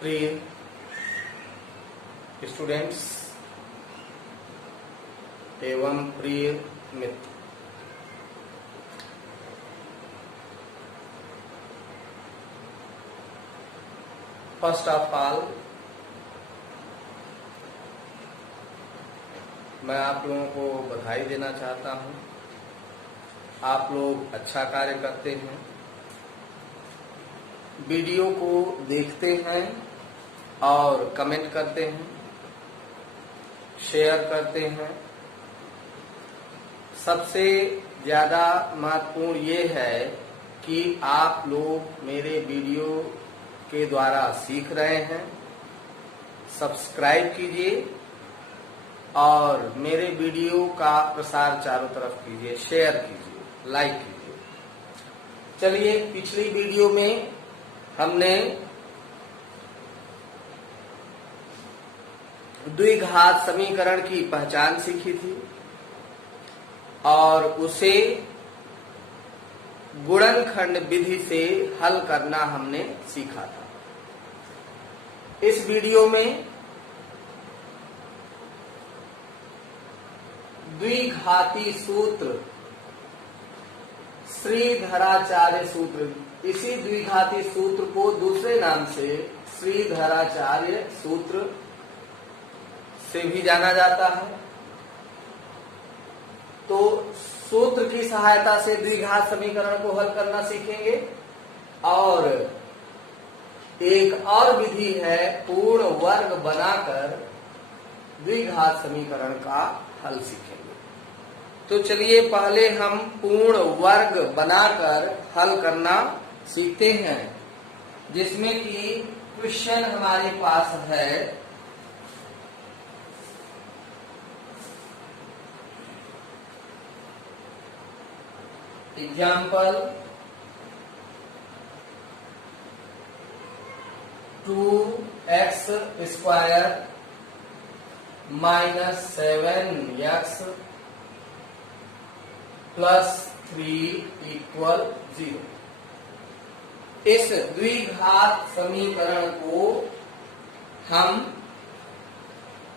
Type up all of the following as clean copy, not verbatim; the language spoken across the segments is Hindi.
प्रिय स्टूडेंट्स एवं प्रिय मित्र, फर्स्ट ऑफ ऑल मैं आप लोगों को बधाई देना चाहता हूं। आप लोग अच्छा कार्य करते हैं, वीडियो को देखते हैं और कमेंट करते हैं, शेयर करते हैं। सबसे ज्यादा महत्वपूर्ण ये है कि आप लोग मेरे वीडियो के द्वारा सीख रहे हैं। सब्सक्राइब कीजिए और मेरे वीडियो का प्रसार चारों तरफ कीजिए, शेयर कीजिए, लाइक कीजिए। चलिए, पिछली वीडियो में हमने द्विघात समीकरण की पहचान सीखी थी और उसे गुणनखंड विधि से हल करना हमने सीखा था। इस वीडियो में द्विघाती सूत्र, श्रीधराचार्य सूत्र, इसी द्विघाती सूत्र को दूसरे नाम से श्रीधराचार्य सूत्र से भी जाना जाता है। तो सूत्र की सहायता से द्विघात समीकरण को हल करना सीखेंगे और एक और विधि है पूर्ण वर्ग बनाकर द्विघात समीकरण का हल सीखेंगे। तो चलिए पहले हम पूर्ण वर्ग बनाकर हल करना सीखते हैं, जिसमें कि क्वेश्चन हमारे पास है example 2x square minus 7x plus 3 equal 0। इस द्विघात समीकरण को हम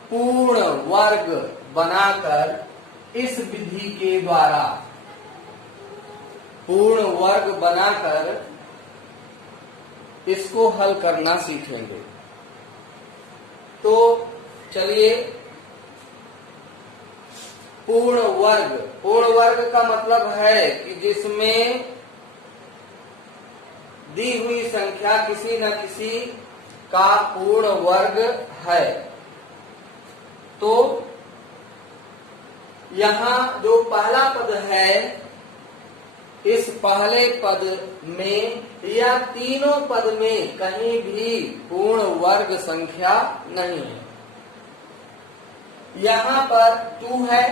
पूर्ण वर्ग बनाकर इस विधि के द्वारा पूर्ण वर्ग बनाकर इसको हल करना सीखेंगे। तो चलिए, पूर्ण वर्ग का मतलब है कि जिसमें दी हुई संख्या किसी न किसी का पूर्ण वर्ग है। तो यहाँ जो पहला पद है, इस पहले पद में या तीनों पद में कहीं भी पूर्ण वर्ग संख्या नहीं है। यहाँ पर 2 है,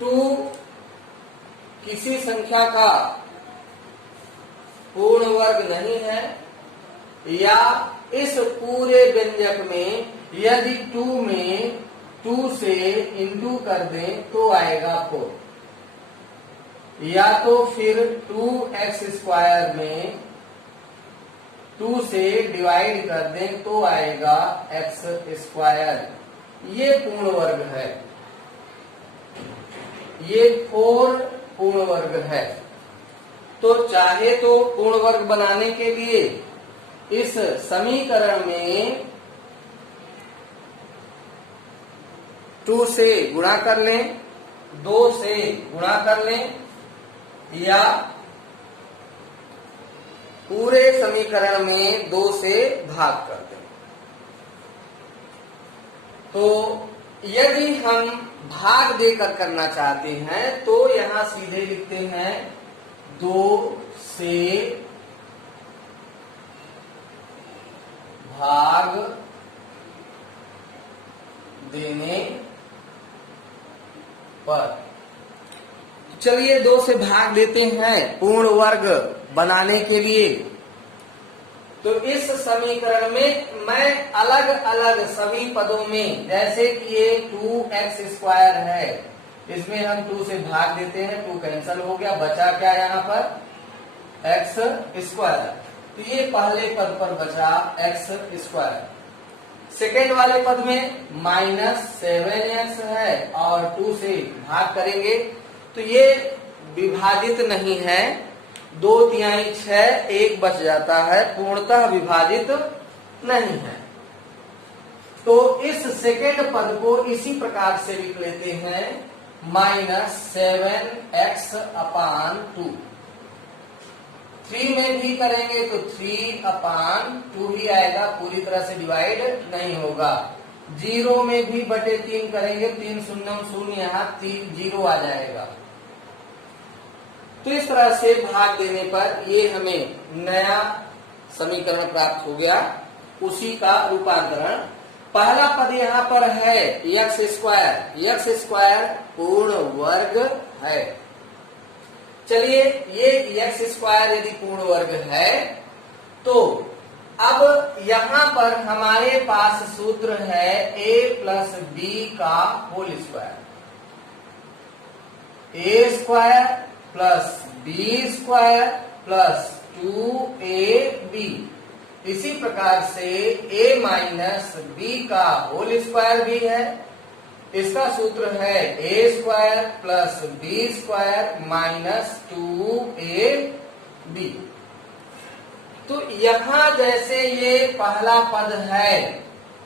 2 किसी संख्या का पूर्ण वर्ग नहीं है, या इस पूरे व्यंजक में यदि 2 में 2 से इंटू कर दें तो आएगा 4, या तो फिर 2x स्क्वायर में 2 से डिवाइड कर दें तो आएगा x स्क्वायर। ये पूर्ण वर्ग है, ये 4 पूर्ण वर्ग है। तो चाहे तो पूर्ण वर्ग बनाने के लिए इस समीकरण में 2 से गुणा कर लें, 2 से गुणा कर लें, या पूरे समीकरण में 2 से भाग कर दें। तो यदि हम भाग देकर करना चाहते हैं तो यहां सीधे लिखते हैं 2 से भाग देने पर। चलिए 2 से भाग देते हैं पूर्ण वर्ग बनाने के लिए। तो इस समीकरण में मैं अलग अलग सभी पदों में, जैसे कि ये 2x स्क्वायर है, इसमें हम 2 से भाग देते हैं, 2 कैंसिल हो गया, बचा क्या यहाँ पर x स्क्वायर। तो ये पहले पद पर बचा एक्स स्क्वायर। सेकेंड वाले पद में -7x है और 2 से भाग करेंगे तो ये विभाजित नहीं है, 2/3 6 1 बच जाता है, पूर्णतः विभाजित नहीं है। तो इस सेकेंड पद को इसी प्रकार से लिख लेते हैं -7x/2। 3 में भी करेंगे तो 3/2 ही आएगा, पूरी तरह से डिवाइड नहीं होगा। 0 में भी बटे 3 करेंगे, 3 शून्य 0, यहाँ 0 आ जाएगा। तो इस तरह से भाग देने पर ये हमें नया समीकरण प्राप्त हो गया, उसी का रूपांतरण। पहला पद यहाँ पर है एक्स स्क्वायर पूर्ण वर्ग है। चलिए, ये एक्स स्क्वायर यदि पूर्ण वर्ग है तो अब यहाँ पर हमारे पास सूत्र है a + b का whole square, a² + b² + 2ab। इसी प्रकार से a - b का होल स्क्वायर भी है, इसका सूत्र है a² + b² - 2ab। तो यहां जैसे ये पहला पद है,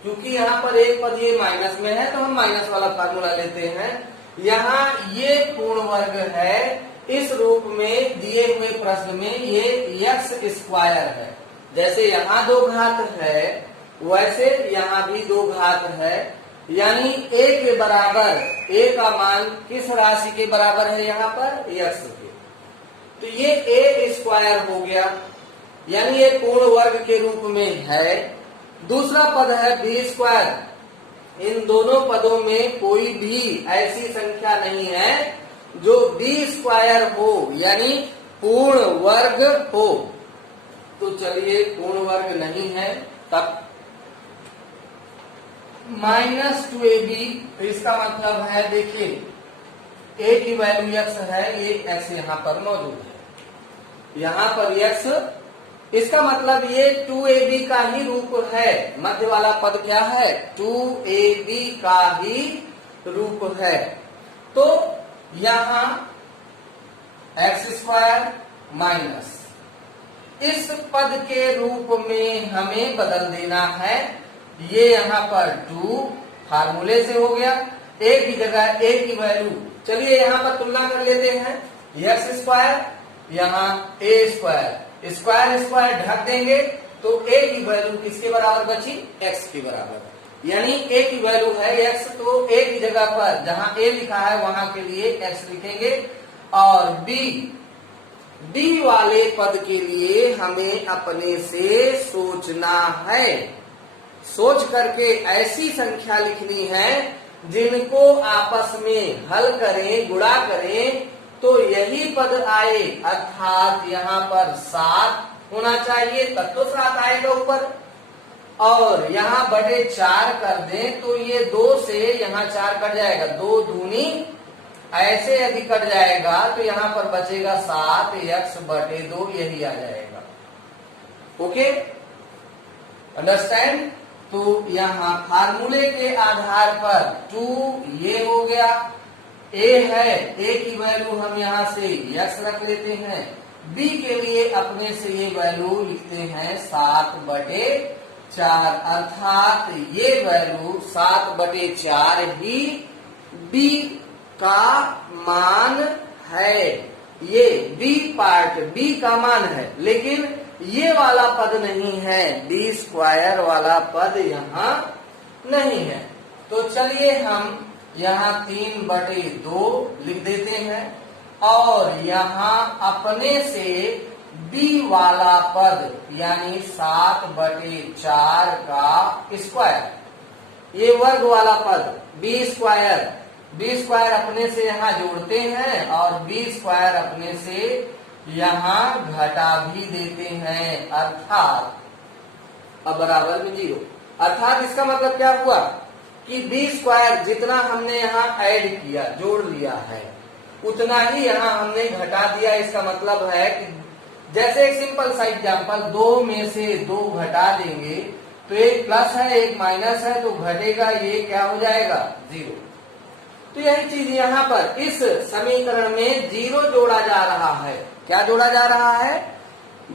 क्योंकि यहाँ पर एक पद ये माइनस में है तो हम माइनस वाला फार्मूला लेते हैं। यहाँ ये पूर्ण वर्ग है, इस रूप में दिए हुए प्रश्न में ये एक्स स्क्वायर है। जैसे यहाँ 2 घात है वैसे यहाँ भी 2 घात है, यानी a के बराबर, a का मान किस राशि के बराबर है यहाँ पर, x के। तो ये a² हो गया, यानी ये पूर्ण वर्ग के रूप में है। दूसरा पद है b²। इन दोनों पदों में कोई भी ऐसी संख्या नहीं है जो b² हो, यानी पूर्ण वर्ग हो। तो चलिए, पूर्ण वर्ग नहीं है, तब -2ab, तो इसका मतलब है, देखिए a की वैल्यू x है, ये x यहाँ पर मौजूद है, यहाँ पर x, इसका मतलब ये 2ab का ही रूप है। मध्य वाला पद क्या है, 2ab का ही रूप है। तो यहाँ x² माइनस इस पद के रूप में हमें बदल देना है। ये यहाँ पर 2 फार्मूले से हो गया, a की जगह a की वैल्यू, चलिए यहाँ पर तुलना कर लेते हैं। x², यहाँ a², स्क्वायर ढक देंगे तो a की वैल्यू किसके बराबर बची, x के बराबर, यानी a की वैल्यू है x, तो a की जगह पर जहाँ a लिखा है वहां के लिए x लिखेंगे। और b वाले पद के लिए हमें अपने से सोचना है, सोच करके ऐसी संख्या लिखनी है जिनको आपस में हल करें, गुणा करें तो यही पद आए, अर्थात यहाँ पर 7 होना चाहिए, तब तो 7 आएगा ऊपर। और यहाँ बटे 4 कर दें तो ये 2 से यहाँ 4 कट जाएगा, 2 दूनी ऐसे यदि कट जाएगा तो यहाँ पर बचेगा 7x/2, यही आ जाएगा। Okay, understand. तो यहाँ फार्मूले के आधार पर 2 ये हो गया, a है, a की वैल्यू हम यहाँ से x रख लेते हैं, b के लिए अपने से ये वैल्यू लिखते हैं 7/4, अर्थात ये वैल्यू 7/4 ही b का मान है। ये b का मान है, लेकिन ये वाला पद नहीं है, b² वाला पद यहाँ नहीं है। तो चलिए हम यहाँ 3/2 लिख देते हैं और यहाँ अपने से b वाला पद यानी 7/4 का स्क्वायर, ये वर्ग वाला पद b² अपने से यहाँ जोड़ते हैं और b² अपने से यहाँ घटा भी देते हैं, अर्थात अब बराबर में 0। अर्थात इसका मतलब क्या हुआ कि b² जितना हमने यहाँ ऐड किया, जोड़ लिया है, उतना ही यहाँ हमने घटा दिया। इसका मतलब है कि जैसे एक सिंपल सा एग्जांपल, 2 में से 2 घटा देंगे तो एक प्लस है एक माइनस है तो घटेगा, ये क्या हो जाएगा 0। तो यही चीज यहाँ पर इस समीकरण में 0 जोड़ा जा रहा है। क्या जोड़ा जा रहा है?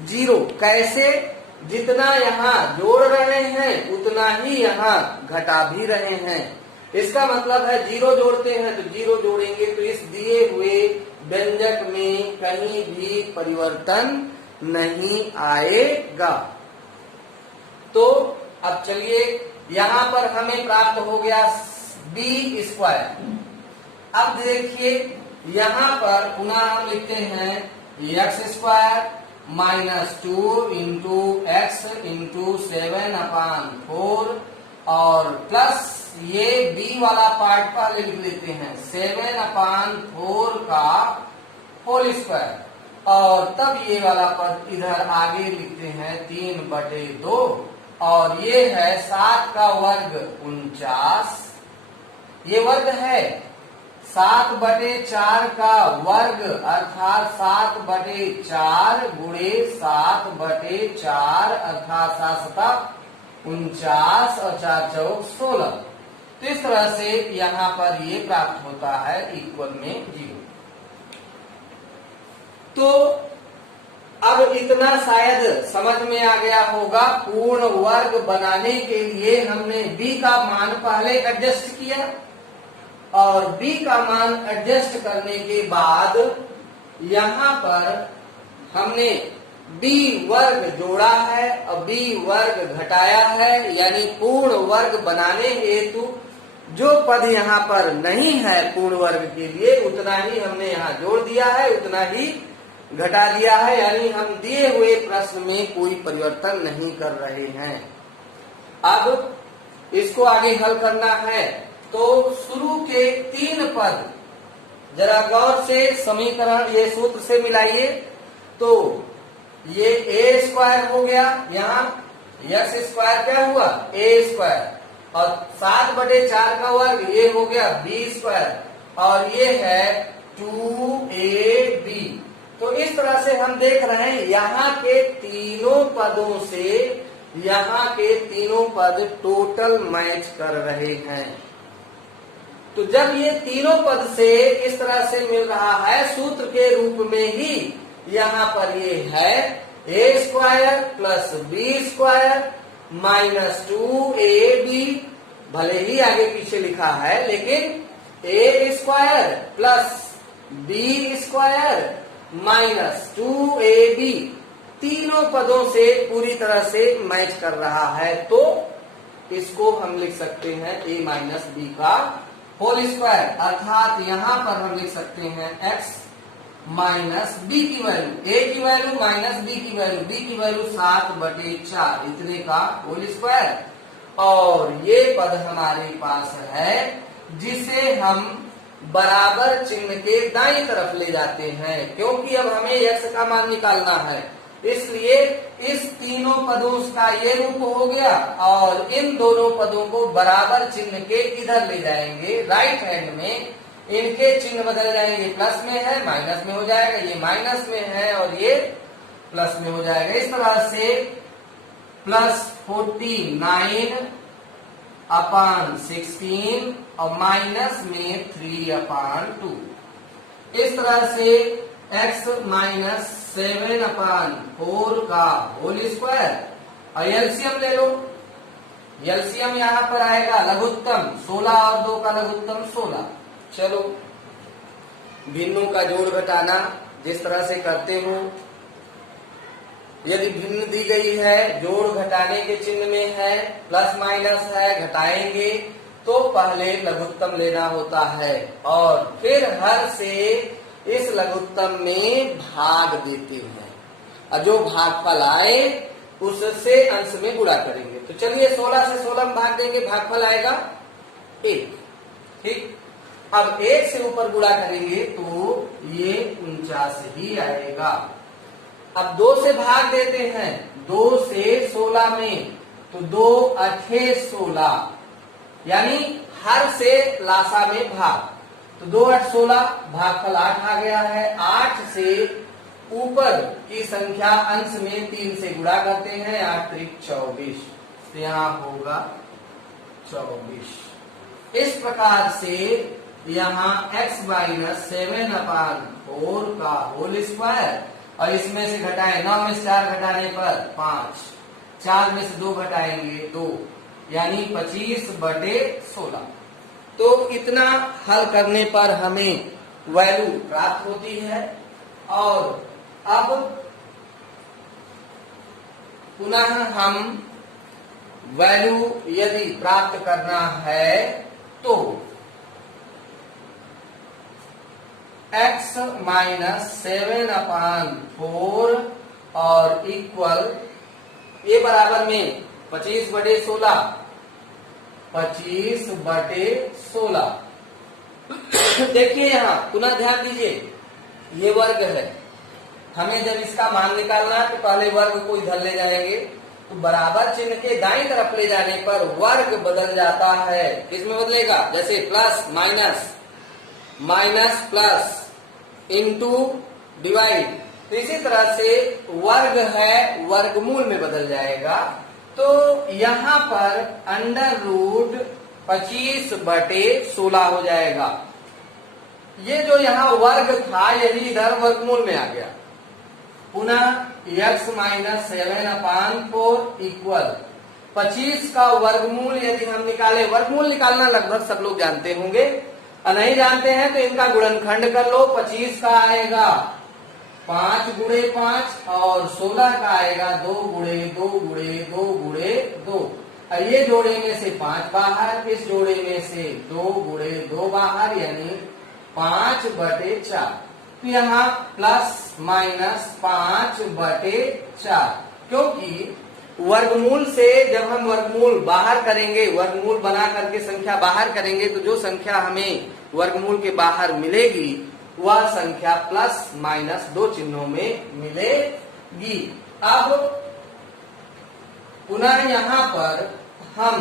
0। कैसे? जितना यहाँ जोड़ रहे हैं उतना ही यहाँ घटा भी रहे हैं। इसका मतलब है 0 जोड़ते हैं तो 0 जोड़ेंगे तो इस दिए हुए व्यंजक में कहीं भी परिवर्तन नहीं आएगा। तो अब चलिए यहाँ पर हमें प्राप्त हो गया b²। अब देखिए यहाँ पर पुनः हम लिखते हैं x² minus 2 into x into 7/4 और प्लस ये b वाला पार्ट पहले लिख लेते हैं 7/4 का होल स्क्वायर और तब ये वाला पद इधर आगे लिखते हैं 3/2 और ये है 7 का वर्ग 49। ये वर्ग है 7/4 का वर्ग अर्थात 7/4 गुणे 7/4 अर्थात 7 49 और 4 चौक 16। तो इस तरह से यहाँ पर ये प्राप्त होता है इक्वल में 0। तो अब इतना शायद समझ में आ गया होगा। पूर्ण वर्ग बनाने के लिए हमने b का मान पहले एडजस्ट किया और b का मान एडजस्ट करने के बाद यहाँ पर हमने b वर्ग जोड़ा है और b वर्ग घटाया है, यानी पूर्ण वर्ग बनाने हेतु जो पद यहाँ पर नहीं है पूर्ण वर्ग के लिए उतना ही हमने यहाँ जोड़ दिया है, उतना ही घटा दिया है, यानी हम दिए हुए प्रश्न में कोई परिवर्तन नहीं कर रहे हैं। अब इसको आगे हल करना है तो शुरू के 3 पद जरा गौर से समीकरण ये सूत्र से मिलाइए। तो ये a² हो गया, यहाँ x² क्या हुआ a² और 7/4 का वर्ग ये हो गया b² और ये है 2ab। तो इस तरह से हम देख रहे हैं यहाँ के तीनों पदों से यहाँ के तीनों पद टोटल मैच कर रहे हैं। तो जब ये तीनों पद से इस तरह से मिल रहा है सूत्र के रूप में ही यहाँ पर ये है a² plus b² minus 2ab। भले ही आगे पीछे लिखा है लेकिन a² plus b² minus 2ab तीनों पदों से पूरी तरह से मैच कर रहा है। तो इसको हम लिख सकते हैं a माइनस b का होल स्क्वायर अर्थात यहाँ पर हम लिख सकते हैं x माइनस b की वैल्यू, a की वैल्यू माइनस b की वैल्यू, b की वैल्यू 7/4 इतने का होल स्क्वायर। और ये पद हमारे पास है जिसे हम बराबर चिन्ह के दाईं तरफ ले जाते हैं क्योंकि अब हमें x का मान निकालना है, इसलिए इस तीनों पदों का ये रूप हो गया और इन दोनों पदों को बराबर चिन्ह के इधर ले जाएंगे राइट हैंड में। इनके चिन्ह बदल जाएंगे, प्लस में है माइनस में हो जाएगा, ये माइनस में है और ये प्लस में हो जाएगा। इस तरह से प्लस 49/16 और माइनस में 3/2। इस तरह से x माइनस 7/4 का होल स्क्वायर और एलसीएम ले लो। एलसीएम यहाँ पर आएगा लघुत्तम 16 और 2 का लघुत्तम 16। चलो भिन्नों का जोड़ घटाना जिस तरह से करते हो, यदि भिन्न दी गई है जोड़ घटाने के चिन्ह में है, प्लस माइनस है, घटाएंगे तो पहले लघुत्तम लेना होता है और फिर हर से इस लघुत्तम में भाग देते हैं और जो भागफल आए उससे अंश में गुणा करेंगे। तो चलिए 16 से 16 में भाग देंगे, भागफल आएगा 1। ठीक, अब 1 से ऊपर गुणा करेंगे तो ये 49 ही आएगा। अब 2 से भाग देते हैं, 2 से 16 में तो 2 8 16 यानी हर से लासा में भाग, तो 2 8 16 भागफल 8 आ गया है। 8 से ऊपर की संख्या अंश में 3 से गुणा करते हैं, 8 त्रिक 24, तो यहाँ होगा 24। इस प्रकार से यहाँ x माइनस 7/4 का होल स्क्वायर, और इसमें से घटाएं 9 में से 4 घटाने पर 5, 4 में से 2 घटाएंगे 2, यानी 25/16। तो इतना हल करने पर हमें वैल्यू प्राप्त होती है। और अब पुनः हम वैल्यू यदि प्राप्त करना है तो x माइनस 7/4 और इक्वल ये बराबर में 25/16, 25/16। देखिए यहाँ पुनः ध्यान दीजिए, ये वर्ग है, हमें जब इसका मान निकालना है तो पहले वर्ग को इधर ले जाएंगे, तो बराबर चिन्ह के दाईं तरफ ले जाने पर वर्ग बदल जाता है। किसमें बदलेगा? जैसे plus minus, minus plus, into divide, तो इसी तरह से वर्ग है वर्गमूल में बदल जाएगा। तो यहाँ पर अंडर रूट 25/16 हो जाएगा। ये जो यहाँ वर्ग था यही इधर वर्गमूल में आ गया। पुनः x माइनस 7/4 इक्वल 25 का वर्गमूल यदि हम निकाले, वर्गमूल निकालना लगभग सब लोग जानते होंगे, और नहीं जानते हैं तो इनका गुणनखंड कर लो। 25 का आएगा 5 गुणे 5 और 16 का आएगा 2 गुणे 2 गुणे 2 गुणे 2। ये जोड़े में से 5 बाहर, इस जोड़े में से 2 गुणे 2 बाहर, यानी 5/4। तो यहाँ प्लस माइनस 5/4, क्योंकि वर्गमूल से जब हम वर्गमूल बाहर करेंगे, वर्गमूल बना करके संख्या बाहर करेंगे, तो जो संख्या हमें वर्गमूल के बाहर मिलेगी वह संख्या प्लस माइनस 2 चिन्हों में मिलेगी। अब पुनः यहाँ पर हम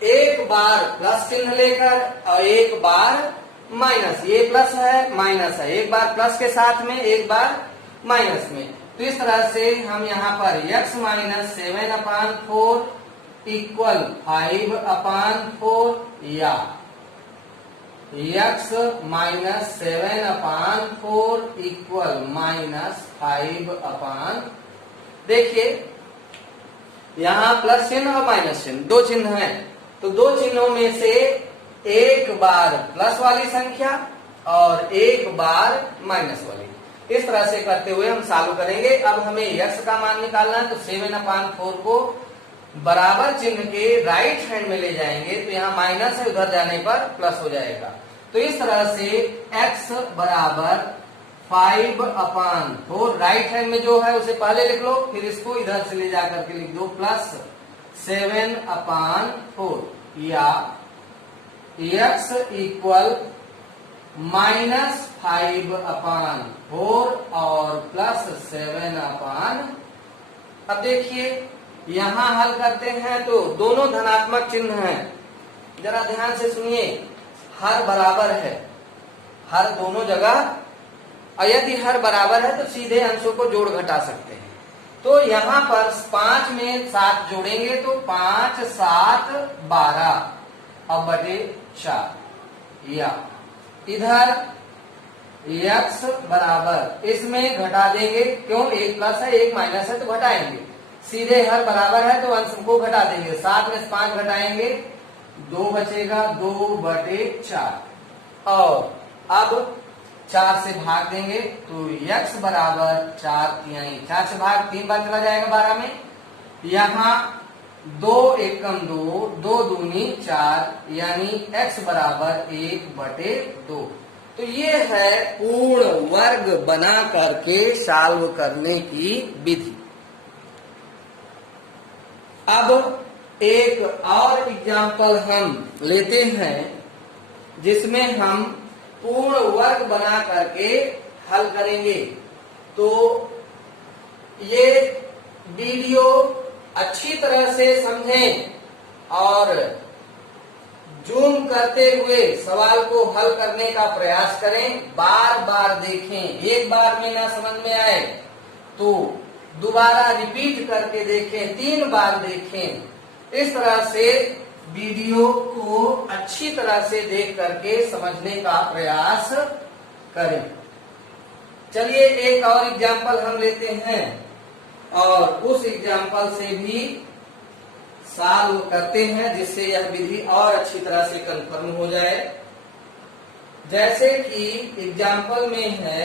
एक बार प्लस चिन्ह लेकर और एक बार माइनस, ये प्लस है माइनस है, एक बार प्लस के साथ में एक बार माइनस में, तो इस तरह से हम यहाँ पर x माइनस 7/4 इक्वल 5/4 या x माइनस 7/4 इक्वल -5/। देखिए यहाँ प्लस चिन्ह और माइनस चिन्ह, दो चिन्ह हैं, तो दो चिन्हों में से एक बार प्लस वाली संख्या और एक बार माइनस वाली, इस तरह से करते हुए हम सॉल्व करेंगे। अब हमें x का मान निकालना है, तो 7/4 को बराबर चिन्ह के राइट हैंड में ले जाएंगे, तो यहाँ माइनस है, उधर जाने पर प्लस हो जाएगा। तो इस तरह से x बराबर 5/4, राइट हैंड में जो है उसे पहले लिख लो, फिर इसको इधर से ले जाकर के लिख दो प्लस 7/4, या x इक्वल -5/4 और प्लस 7/। अब देखिए यहाँ हल करते हैं तो दोनों धनात्मक चिन्ह हैं, जरा ध्यान से सुनिए। हर बराबर है, हर दोनों जगह, और यदि हर बराबर है तो सीधे अंशों को जोड़ घटा सकते हैं। तो यहाँ पर 5 में 7 जोड़ेंगे तो 5 7 12 अब बटे 4, या इधर x बराबर, इसमें घटा देंगे, क्यों, एक प्लस है एक माइनस है तो घटाएंगे, सीधे हर बराबर है तो अंश को घटा देंगे, 7 में 5 घटाएंगे 2 बचेगा, 2/4, और अब 4 से भाग देंगे तो x बराबर 4 से भाग 3 बार चला जाएगा 12 में, यहाँ 2 एकम 2, 2 दूनी 4, यानी x बराबर 1/2। तो ये है पूर्ण वर्ग बना करके सॉल्व करने की विधि। अब एक और एग्जाम्पल हम लेते हैं जिसमें हम पूर्ण वर्ग बना करके हल करेंगे। तो ये वीडियो अच्छी तरह से समझें और जूम करते हुए सवाल को हल करने का प्रयास करें, बार बार देखें। एक बार में ना समझ में आए तो दोबारा रिपीट करके देखें, 3 बार देखें। इस तरह से वीडियो को अच्छी तरह से देख करके समझने का प्रयास करें। चलिए एक और एग्जाम्पल हम लेते हैं और उस एग्जाम्पल से भी सॉल्व करते हैं, जिससे यह विधि और अच्छी तरह से कंफर्म हो जाए। जैसे कि एग्जाम्पल में है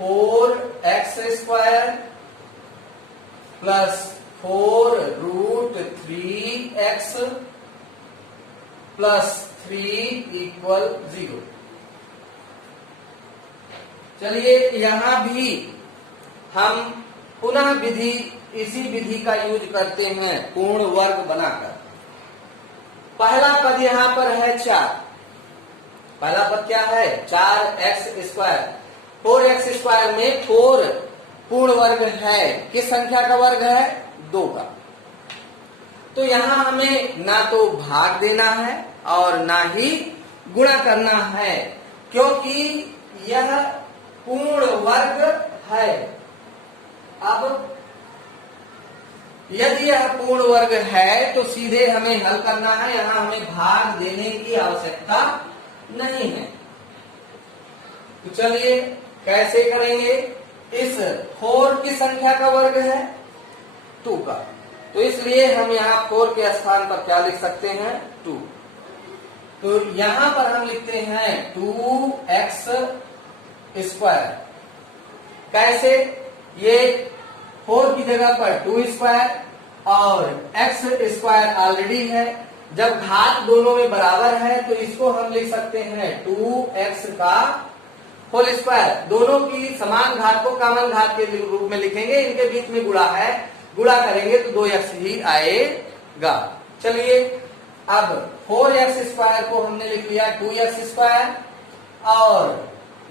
4x² प्लस 4√3x प्लस 3 = 0। चलिए यहां भी हम पुनः इसी विधि का यूज करते हैं पूर्ण वर्ग बनाकर। पहला पद यहां पर है 4। पहला पद क्या है? 4x²। 4x² में 4 पूर्ण वर्ग है। किस संख्या का वर्ग है? 2 का। तो यहां हमें ना तो भाग देना है और ना ही गुणा करना है, क्योंकि यह पूर्ण वर्ग है। अब यदि यह पूर्ण वर्ग है तो सीधे हमें हल करना है, यहां हमें भाग देने की आवश्यकता नहीं है। तो चलिए कैसे करेंगे? इस 4 की संख्या का वर्ग है 2 का, तो इसलिए हम यहाँ 4 के स्थान पर क्या लिख सकते हैं? 2। तो यहां पर हम लिखते हैं 2x²। कैसे? ये 4 की जगह पर 2² और x² ऑलरेडी है। जब घात दोनों में बराबर है तो इसको हम लिख सकते हैं 2x का होल स्क्वायर। दोनों की समान घात को कॉमन घात के रूप में लिखेंगे, इनके बीच में गुणा है, गुणा करेंगे तो 2x ही आएगा। चलिए अब 4x² को हमने लिख लिया 2x² और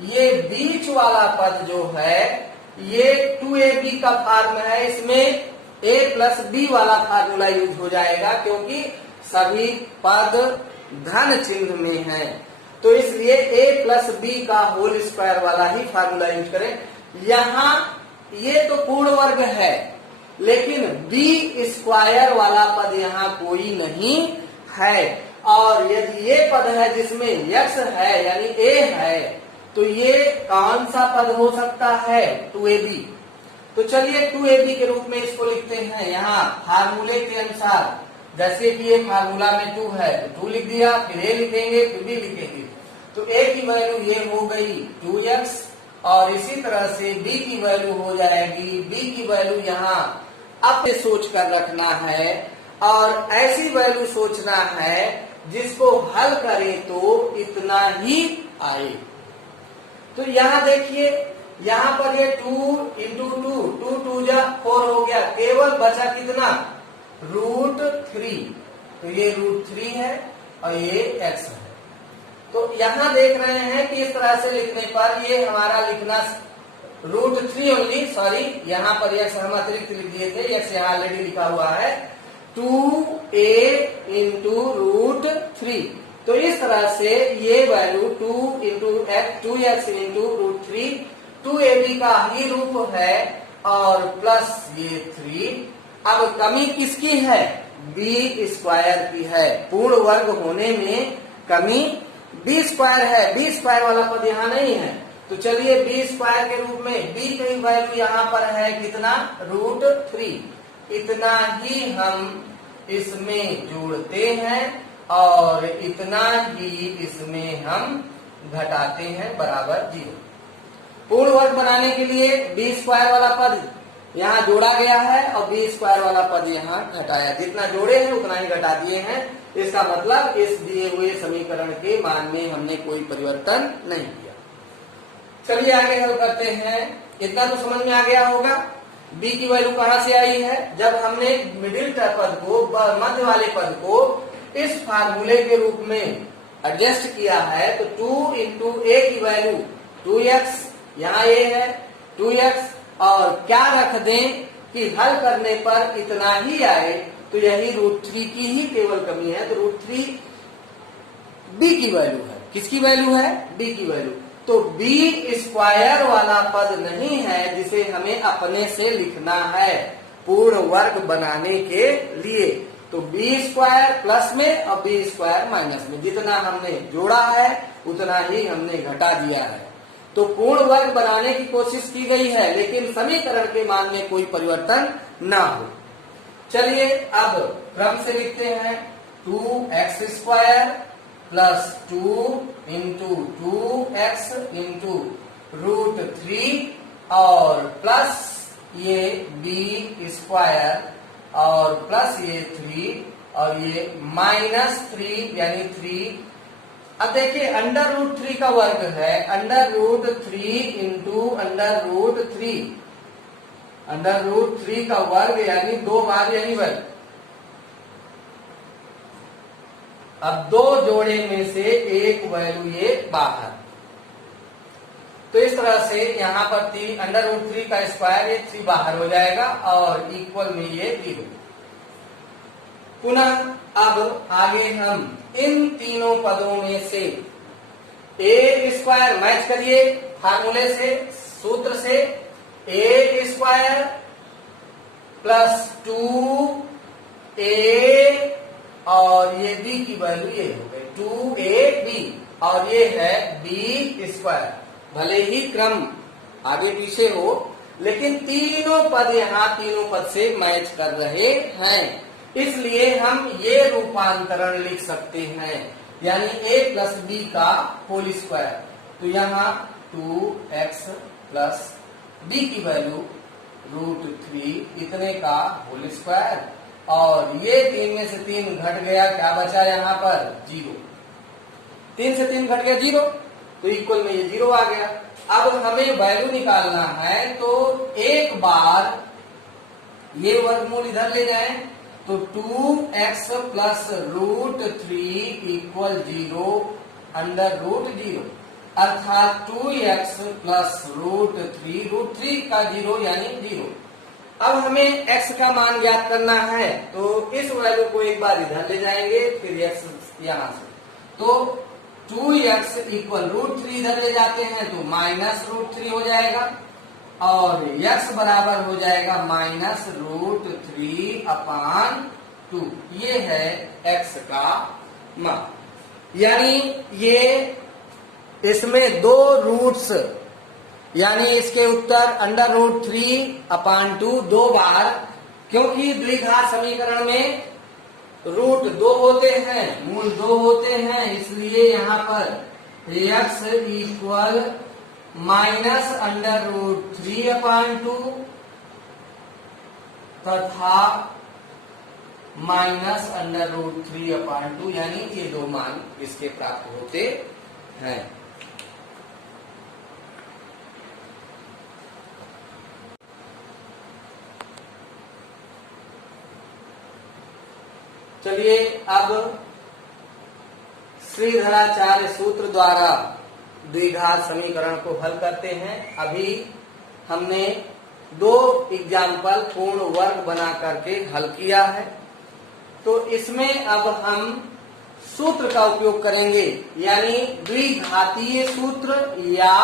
ये बीच वाला पद जो है ये 2ab का फॉर्म है। इसमें a प्लस b वाला फार्मूला यूज हो जाएगा, क्योंकि सभी पद धन चिन्ह में है, तो इसलिए a प्लस b का होल स्क्वायर वाला ही फार्मूला यूज करें। यहाँ ये तो पूर्ण वर्ग है, लेकिन b² वाला पद यहाँ कोई नहीं है। और यदि ये पद है जिसमें x है यानी a है, तो ये कौन सा पद हो सकता है? 2ab। तो चलिए 2ab के रूप में इसको लिखते हैं। यहाँ फार्मूले के अनुसार, जैसे कि ये फार्मूला में 2 है तो 2 लिख दिया, फिर a लिखेंगे, फिर b लिखेंगे, तो a की वैल्यू ये हो गई 2x और इसी तरह से b की वैल्यू हो जाएगी, b की वैल्यू यहाँ अब सोच कर रखना है और ऐसी वैल्यू सोचना है जिसको हल करें तो इतना ही आए। तो यहाँ देखिए, यहाँ पर ये 2 × 2, 2 2 जा 4 हो गया, केवल बचा कितना? √3। तो ये √3 है और ये x है। तो यहाँ देख रहे हैं कि इस तरह से लिखने पर ये हमारा लिखना √3 ओनली, सॉरी यहाँ पर x हम अतिरिक्त लिख दिए थे, x यहाँ ऑलरेडी लिखा हुआ है 2a × √3। तो इस तरह से ये वैल्यू 2x × √3 2ab का ही रूप है और प्लस ये 3। अब कमी किसकी है? b² की है। पूर्ण वर्ग होने में कमी b² है, b² वाला पद यहाँ नहीं है। तो चलिए b² के रूप में b की वैल्यू यहाँ पर है कितना? √3। इतना ही हम इसमें जोड़ते हैं और इतना ही इसमें हम घटाते हैं बराबर 0। पूर्ण वर्ग बनाने के लिए b² वाला पद यहाँ जोड़ा गया है और b² वाला पद यहाँ घटाया। जितना जोड़े हैं उतना ही घटा दिए हैं। इसका मतलब इस दिए हुए समीकरण के मान में हमने कोई परिवर्तन नहीं किया। चलिए आगे हल करते हैं। इतना तो समझ में आ गया होगा b की वैल्यू कहां से आई है? जब हमने मिडिल पद को, मध्य वाले पद को इस फार्मूले के रूप में एडजस्ट किया है, तो 2 × a की वैल्यू 2x, यहाँ a है 2x, और क्या रख दें कि हल करने पर इतना ही आए, तो यही √3 की ही केवल कमी है। तो √3 b की वैल्यू है। किसकी वैल्यू है? b की वैल्यू। तो b स्क्वायर वाला पद नहीं है जिसे हमें अपने से लिखना है पूर्ण वर्ग बनाने के लिए। तो b स्क्वायर प्लस में और b स्क्वायर माइनस में, जितना हमने जोड़ा है उतना ही हमने घटा दिया है। तो पूर्ण वर्ग बनाने की कोशिश की गई है लेकिन समीकरण के मान में कोई परिवर्तन ना हो। चलिए अब क्रम से लिखते हैं। 2x square plus 2 into 2x into root 3 और प्लस ये b स्क्वायर और प्लस ये 3 और ये -3 यानी 3। अब देखिए अंडर रूट 3 का वर्ग है, under root 3 into under root 3, under root 3 का वर्ग यानी 2 बार यही वर्ग। अब 2 जोड़े में से एक वैल्यू ये बाहर, तो इस तरह से यहाँ पर 3 अंडर रूट 3 का स्क्वायर ये 3 बाहर हो जाएगा और इक्वल में ये 0। पुनः अब आगे हम इन तीनों पदों में से a स्क्वायर मैच करिए फार्मूले से, सूत्र से। a स्क्वायर प्लस 2a और ये b की वैल्यू ये हो गई 2ab और ये है b स्क्वायर। भले ही क्रम आगे पीछे हो लेकिन तीनों पद यहाँ तीनों पद से मैच कर रहे हैं, इसलिए हम ये रूपांतरण लिख सकते हैं यानी a प्लस b का होल स्क्वायर। तो यहाँ 2x प्लस b की वैल्यू रूट 3 इतने का होल स्क्वायर और ये 3 में से 3 घट गया, क्या बचा यहाँ पर 0। 3 से 3 घट गया 0 तो इक्वल में ये 0 आ गया। अब हमें वैल्यू निकालना है तो एक बार ये वर्गमूल इधर ले जाएं तो 2x plus root 3 equal 0 under root 0 अर्थात 2x प्लस रूट 3 का 0 यानी 0। अब हमें x का मान ज्ञात करना है तो इस वैल्यू को एक बार इधर ले जाएंगे फिर x यहाँ से, तो 2x इक्वल रूट 3 इधर ले जाते हैं तो माइनस रूट 3 हो जाएगा और x बराबर हो जाएगा माइनस रूट 3/2। ये है x का मान। यानी ये इसमें 2 रूट्स यानी इसके उत्तर अंडर रूट 3/2 2 बार, क्योंकि द्विघात समीकरण में रूट 2 होते हैं, मूल 2 होते हैं, इसलिए यहाँ पर x equal minus under root 3/2 तथा माइनस अंडर रूट 3/2 यानी ये 2 मान इसके प्राप्त होते हैं। चलिए अब श्रीधराचार्य सूत्र द्वारा द्विघात समीकरण को हल करते हैं। अभी हमने 2 एग्जाम्पल पूर्ण वर्ग बना करके हल किया है, तो इसमें अब हम सूत्र का उपयोग करेंगे यानी द्विघातीय सूत्र या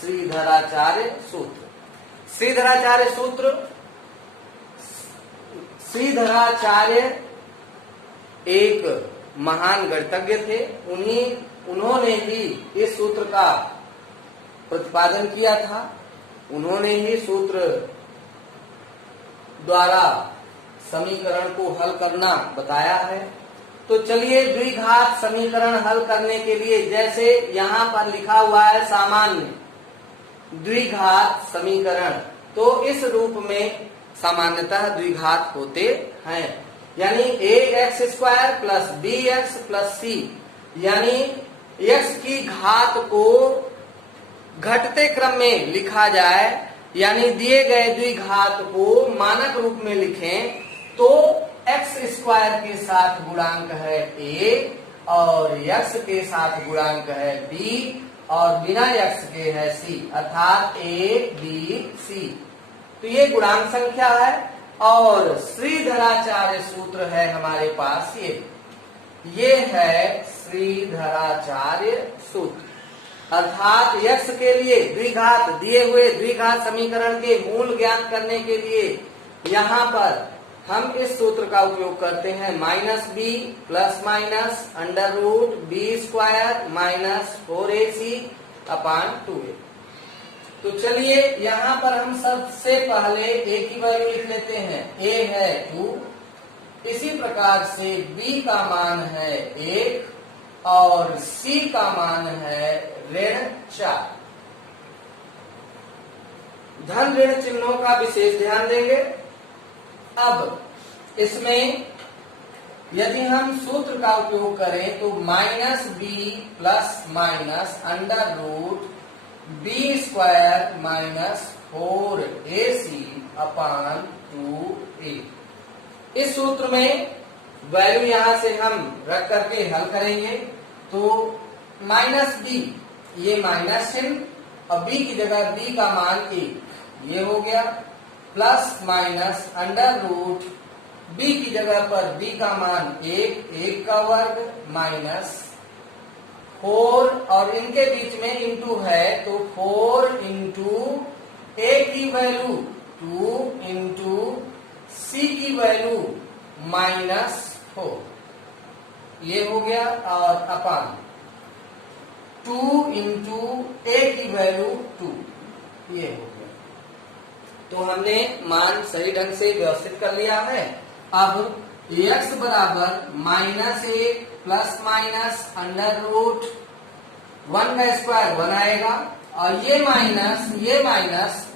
श्रीधराचार्य सूत्र। श्रीधराचार्य सूत्र, श्रीधराचार्य एक महान गणितज्ञ थे, उन्होंने ही इस सूत्र का प्रतिपादन किया था, उन्होंने ही सूत्र द्वारा समीकरण को हल करना बताया है। तो चलिए द्विघात समीकरण हल करने के लिए जैसे यहाँ पर लिखा हुआ है सामान्य द्विघात समीकरण, तो इस रूप में सामान्यतः द्विघात होते हैं यानी ax square plus bx plus c यानी x की घात को घटते क्रम में लिखा जाए यानी दिए गए द्विघात को मानक रूप में लिखें तो x स्क्वायर के साथ गुणांक है a और x के साथ गुणांक है b और बिना x के है c अर्थात a b c। तो ये गुणांक संख्या है और श्रीधराचार्य सूत्र है हमारे पास ये ये है श्रीधराचार्य सूत्र। अर्थात x के लिए द्विघात दिए हुए द्विघात समीकरण के मूल ज्ञात करने के लिए यहाँ पर हम इस सूत्र का उपयोग करते हैं -b plus minus under root B square minus 4ac upon 2a। तो चलिए यहाँ पर हम सबसे पहले a की वैल्यू लिख लेते हैं। a है 2, इसी प्रकार से b का मान है 1 और c का मान है -4। धन ऋण चिन्हों का विशेष ध्यान देंगे। अब इसमें यदि हम सूत्र का उपयोग करें तो -b plus minus under root B square minus 4ac upon 2a। इस सूत्र में वैल्यू यहां से हम रख करके हल करेंगे तो -b ये माइनस चिन्ह और b की जगह b का मान 1 ये हो गया, plus minus under root b की जगह पर b का मान 1 का वर्ग माइनस 4 और इनके बीच में इंटू है तो 4 इंटू a की वैल्यू 2 इंटू c की वैल्यू -4 ये हो गया और अपान 2 इंटू a की वैल्यू 2 ये हो गया। तो हमने मान सही ढंग से व्यवस्थित कर लिया है। अब x बराबर -1 प्लस माइनस अंडर रूट 1 का स्क्वायर 1 आएगा और ये माइनस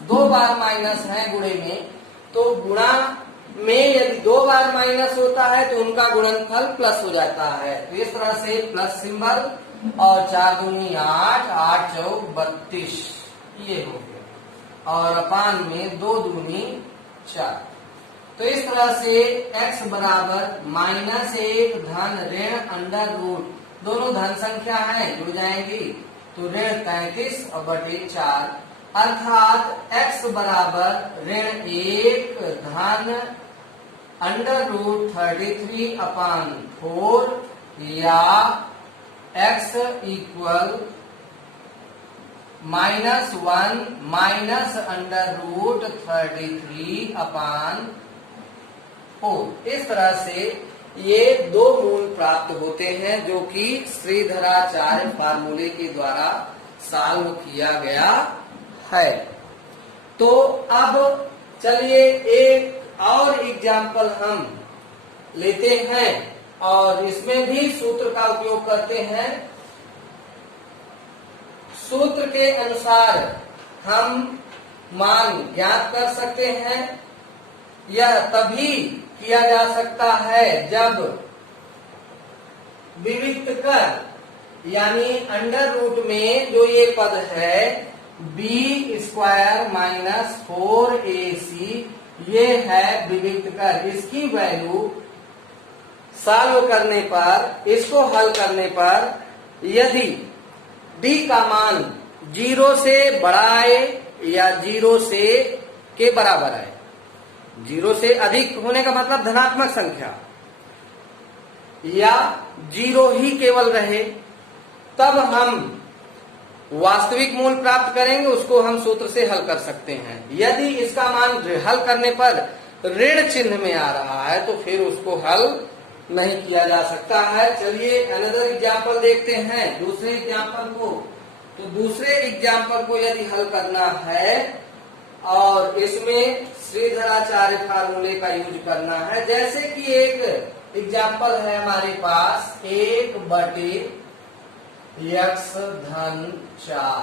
2 बार माइनस है गुणे में, तो गुणा में यदि 2 बार माइनस होता है तो उनका गुणनफल प्लस हो जाता है। तो इस तरह से प्लस सिंबल और 4 दूनी 8, 8 चौक 32 ये हो गया और अपान में 2 दूनी 4। तो इस तरह से x बराबर -1 धन ऋण अंडर रूट, दोनों धन संख्या है जुड़ जाएंगी तो ऋण 33 और बटे 4 अर्थात x बराबर ऋण 1 धन अंडर रूट 33 अपान 4 या x equal -1 minus under root 33 upon 4। इस तरह से ये दो मूल प्राप्त होते हैं जो कि श्रीधराचार्य फार्मूले के द्वारा सॉल्व किया गया है। तो अब चलिए एक और एग्जाम्पल हम लेते हैं और इसमें भी सूत्र का उपयोग करते हैं। सूत्र के अनुसार हम मान ज्ञात कर सकते हैं। यह तभी किया जा सकता है जब विविक्त कर यानी अंडर रूट में जो ये पद है बी स्क्वायर माइनस 4ac ये है विविक्त कर। इसकी वैल्यू सॉल्व करने पर, इसको हल करने पर यदि d का मान 0 से बड़ा आए या 0 से के बराबर आए, 0 से अधिक होने का मतलब धनात्मक संख्या, या 0 ही केवल रहे, तब हम वास्तविक मूल प्राप्त करेंगे, उसको हम सूत्र से हल कर सकते हैं। यदि इसका मान हल करने पर ऋण चिन्ह में आ रहा है तो फिर उसको हल नहीं किया जा सकता है। चलिए अनदर एग्जाम्पल देखते हैं, दूसरे एग्जाम्पल को। तो दूसरे एग्जाम्पल को यदि हल करना है और इसमें श्रीधराचार्य फार्मूले का यूज करना है, जैसे कि एक एग्जाम्पल है हमारे पास 1/x धन 4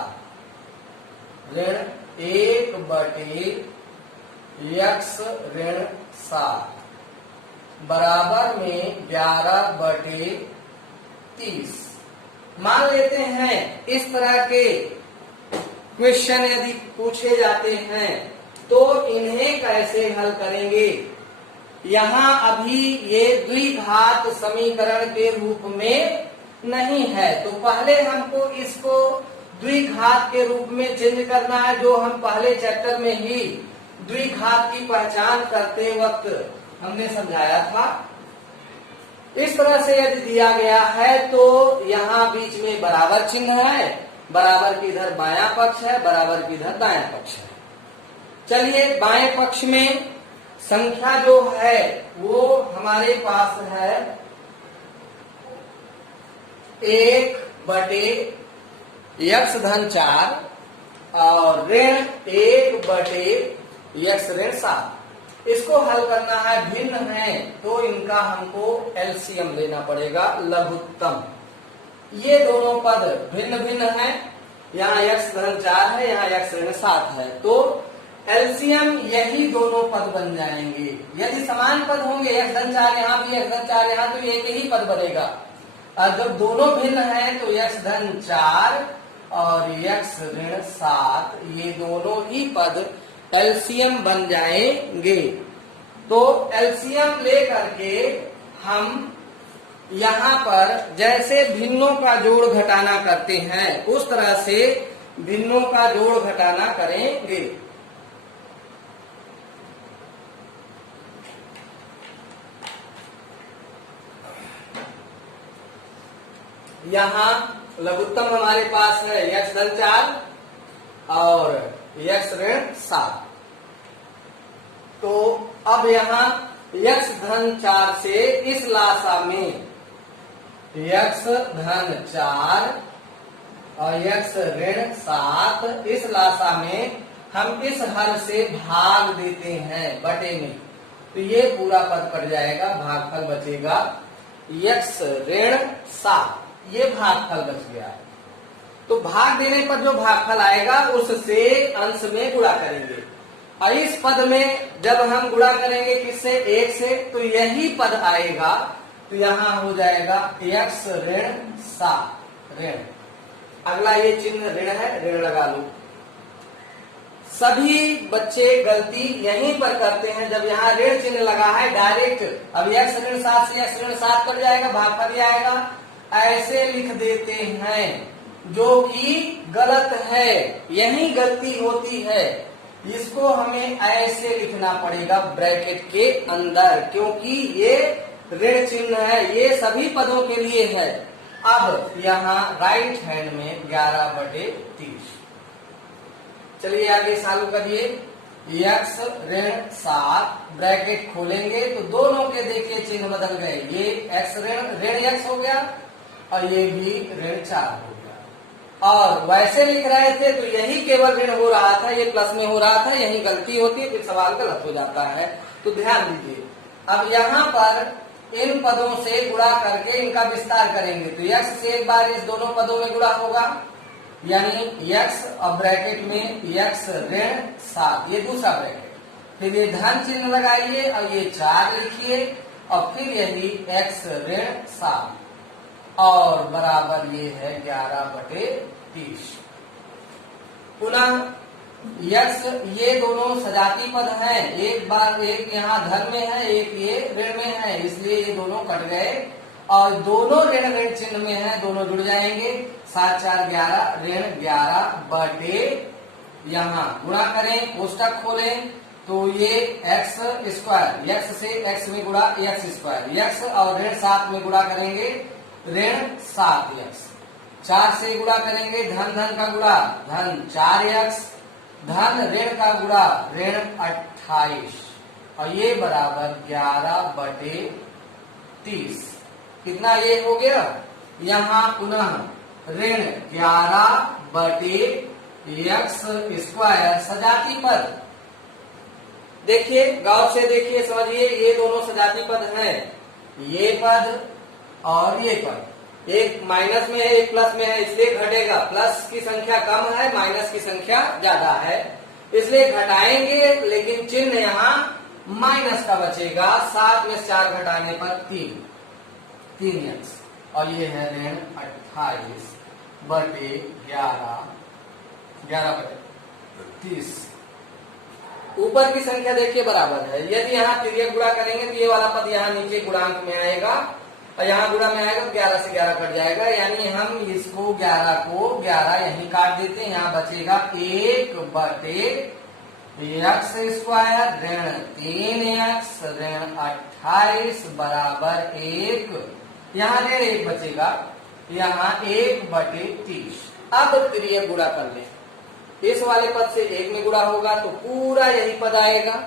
ऋण 1/x ऋण 7 बराबर में 11/30। मान लेते हैं इस तरह के क्वेश्चन यदि पूछे जाते हैं तो इन्हें कैसे हल करेंगे। यहाँ अभी ये द्विघात समीकरण के रूप में नहीं है, तो पहले हमको इसको द्विघात के रूप में चेंज करना है, जो हम पहले चैप्टर में ही द्विघात की पहचान करते वक्त हमने समझाया था। इस तरह से यदि दिया गया है तो यहाँ बीच में बराबर चिन्ह है, बराबर की इधर बायां पक्ष है, बराबर की इधर दायां पक्ष है। चलिए बाएं पक्ष में संख्या जो है वो हमारे पास है 1/x-4 और ऋण 1/x-7। इसको हल करना है, भिन्न है तो इनका हमको एलसीएम लेना पड़ेगा, लघुत्तम। ये दोनों पद भिन्न भिन्न है, यहाँ x-4 है, यहाँ x-7 है, तो एलसीएम यही दोनों पद बन जाएंगे। यदि समान पद होंगे, x-4 यहाँ भी x-4 यहाँ, तो एक ही पद बनेगा। और जब दोनों भिन्न है तो x-4 और x-7 ये दोनों ही पद एलसीएम बन जाएंगे। तो एलसीएम लेकर के हम यहाँ पर जैसे भिन्नों का जोड़ घटाना करते हैं उस तरह से भिन्नों का जोड़ घटाना करेंगे। यहाँ लघुत्तम हमारे पास है x-4 और x-7। तो अब यहाँ x-4 से इस लासा में x-4 और x-7 इस लासा में हम इस हर से भाग देते हैं बटे में, तो ये पूरा पद पड़ जाएगा, भागफल बचेगा x-7, ये भागफल बच गया। तो भाग देने पर जो भागफल आएगा उससे अंश में गुणा करेंगे, और इस पद में जब हम गुणा करेंगे किससे, 1 से, तो यही पद आएगा। तो यहाँ हो जाएगा x-7 ऋण। अगला ये चिन्ह ऋण है, ऋण लगा लो। सभी बच्चे गलती यहीं पर करते हैं, जब यहाँ ऋण चिन्ह लगा है डायरेक्ट अब x-7 से x-7 कट जाएगा, भागफल ही आएगा, ऐसे लिख देते हैं, जो कि गलत है, यही गलती होती है। इसको हमें ऐसे लिखना पड़ेगा ब्रैकेट के अंदर, क्योंकि ये ऋण चिन्ह है, ये सभी पदों के लिए है। अब यहाँ राइट हैंड में 11/30। चलिए आगे चालू करिए। x-7 ब्रैकेट खोलेंगे तो दोनों के देखिए चिन्ह बदल गए, ये x ऋण x हो गया और ये भी ऋण 4 हो गया। और वैसे लिख रहे थे तो यही केवल ऋण हो रहा था, ये प्लस में हो रहा था, यही गलती होती है, फिर सवाल गलत हो जाता है, तो ध्यान दीजिए। अब यहाँ पर इन पदों से गुणा करके इनका विस्तार करेंगे, तो x से एक बार इस दोनों पदों में गुणा होगा, यानी x और ब्रैकेट में x-7, ये दूसरा ब्रैकेट, फिर ये धन चिन्ह लगाइए और ये 4 लिखिए और फिर यही x-7 और बराबर ये है 11/30। पुनः x, ये दोनों सजाती पद हैं, एक बार एक यहाँ धन में है, एक ये ऋण में है, इसलिए ये दोनों कट गए और दोनों ऋण ऋण चिन्ह में है, दोनों जुड़ जाएंगे। 7-4 11 ऋण 11 बटे, यहाँ गुणा करें, कोष्टक खोलें तो ये x² x से x में गुणा x², x और ऋण 7 में गुणा करेंगे ऋण 7x, 4 से गुणा करेंगे धन धन का गुणा धन 4x, धन ऋण का गुणा ऋण 28 और ये बराबर 11/30। कितना ये हो गया, यहाँ पुनः ऋण 11/x² सजाती पद। देखिए गौर से देखिए, समझिए, ये दोनों सजाती पद हैं, ये पद और ये पद, एक माइनस में है एक प्लस में है, इसलिए घटेगा, प्लस की संख्या कम है माइनस की संख्या ज्यादा है, इसलिए घटाएंगे, लेकिन चिन्ह यहाँ माइनस का बचेगा। 7 में 4 घटाने पर 3x और ये है ऋण 28/11/30। ऊपर की संख्या देखिए बराबर है, यदि यहाँ तिर्यक गुणा करेंगे तो ये वाला पद यहाँ नीचे गुणांक में आएगा और यहाँ गुणा में आएगा तो 11 से 11 कट जाएगा, यानी हम इसको 11 को 11 यहीं काट देते हैं, यहाँ बचेगा 1/, एक्स स्क्वायर ऋण 3x ऋण 28 बराबर 1। यहाँ ऋण 1 बचेगा, यहाँ 1/30। अब त्रियक गुणा कर ले, इस वाले पद से 1 में गुणा होगा तो पूरा यही पद आएगा,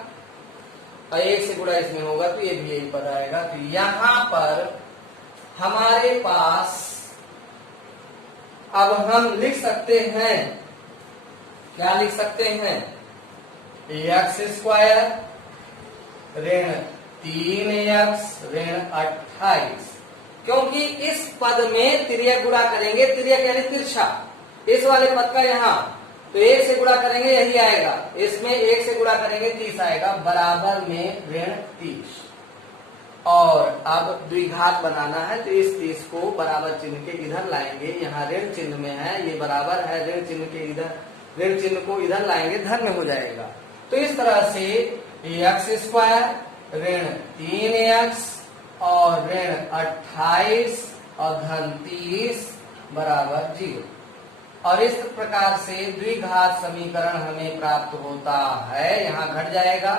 और 1 से गुणा इसमें होगा तो ये भी यही पद आएगा। तो यहाँ पर हमारे पास अब हम लिख सकते हैं, क्या लिख सकते हैं, एक्स स्क्वायर ऋण 3x ऋण 28, क्योंकि इस पद में तिर्यक गुणा करेंगे, तिर्यक यानी तिरछा, इस वाले पद का यहाँ तो 1 से गुणा करेंगे यही आएगा, इसमें 1 से गुणा करेंगे 30 आएगा, बराबर में ऋण 30। और अब द्विघात बनाना है तो इस 30 को बराबर चिन्ह के इधर लाएंगे, यहाँ ऋण चिन्ह में है, ये बराबर है, ऋण चिन्ह के इधर, ऋण चिन्ह को इधर लाएंगे, धन में हो जाएगा। तो इस तरह से एक्स स्क्वायर ऋण 3x और ऋण 28 और धन 30 बराबर 0। और इस प्रकार से द्विघात समीकरण हमें प्राप्त होता है, यहाँ घट जाएगा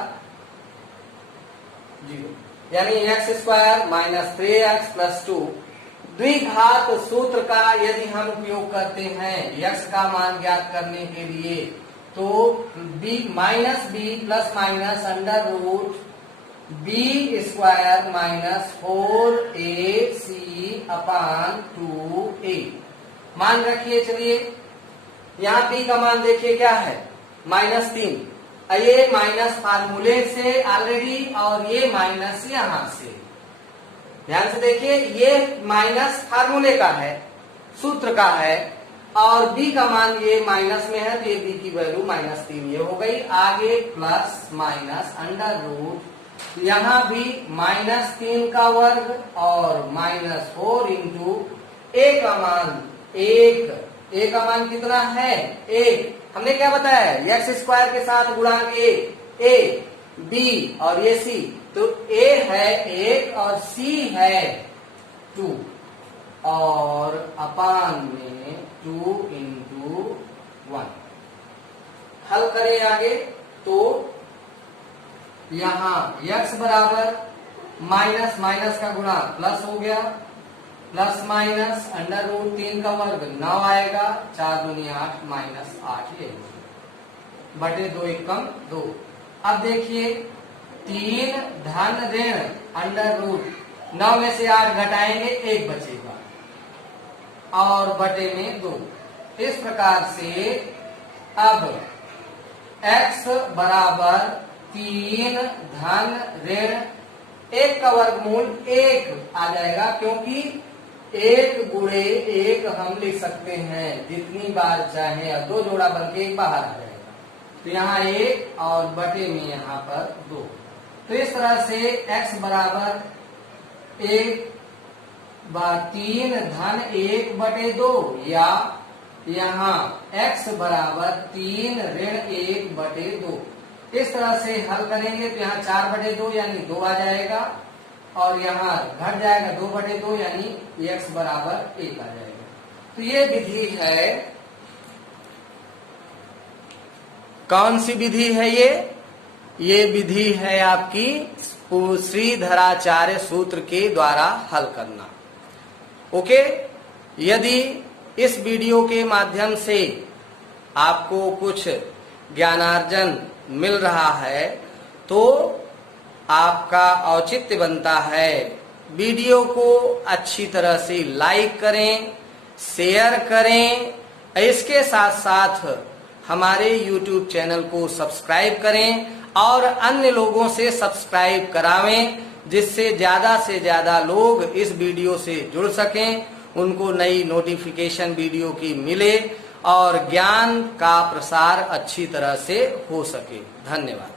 0, यानी x square minus 3x plus 2। द्विघात सूत्र का यदि हम उपयोग करते हैं x का मान ज्ञात करने के लिए, तो b minus B plus minus under root B square minus 4ac upon 2a मान रखिए। चलिए यहाँ b का मान देखिए क्या है, -3, ये माइनस फार्मूले से ऑलरेडी और ये माइनस यहां से, ध्यान से देखिए, ये माइनस फार्मूले का है, सूत्र का है, और b का मान ये माइनस में है तो ये b की वैल्यू -3 ये हो गई। आगे प्लस माइनस अंडर रूट, यहाँ भी -3 का वर्ग और -4 इंटू a का मान 1, a का मान कितना है 1, हमने क्या बताया है एक्स स्क्वायर के साथ गुणांक a b और ये c, तो a है 1 और c है 2 और अपान में 2 इंटू 1। हल करें आगे तो यहाँ x बराबर माइनस माइनस का गुणा प्लस हो गया, प्लस माइनस अंडर रूट 3 का वर्ग 9 आएगा, 4 दूनी 8 माइनस 8 ये बटे 2 एकम 2। अब देखिए 3 धन ऋण अंडर रूट 9 में से 8 घटाएंगे 1 बचेगा और बटे में 2। इस प्रकार से अब x बराबर 3 धन ऋण 1 का वर्गमूल 1 आ जाएगा, क्योंकि 1 गुणे 1 हम लिख सकते हैं जितनी बार चाहे, और 2 जोड़ा बन के 1 बाहर आ जाएगा, तो यहाँ 1 और बटे में यहाँ पर 2। तो इस तरह से x बराबर 3 धन 1 बटे 2, या यहाँ x बराबर 3 ऋण 1 बटे 2। इस तरह से हल करेंगे तो यहाँ 4 बटे 2 यानी 2 आ जाएगा, और यहाँ घट जाएगा 2 बटे 2 यानी x बराबर 1 आ जाएगा। तो ये विधि है, कौन सी विधि है ये विधि है आपकी श्रीधराचार्य सूत्र के द्वारा हल करना। ओके, यदि इस वीडियो के माध्यम से आपको कुछ ज्ञानार्जन मिल रहा है तो आपका औचित्य बनता है वीडियो को अच्छी तरह से लाइक करें, शेयर करें, इसके साथ साथ हमारे YouTube चैनल को सब्सक्राइब करें और अन्य लोगों से सब्सक्राइब करावें, जिससे ज्यादा से ज्यादा लोग इस वीडियो से जुड़ सकें, उनको नई नोटिफिकेशन वीडियो की मिले और ज्ञान का प्रसार अच्छी तरह से हो सके। धन्यवाद।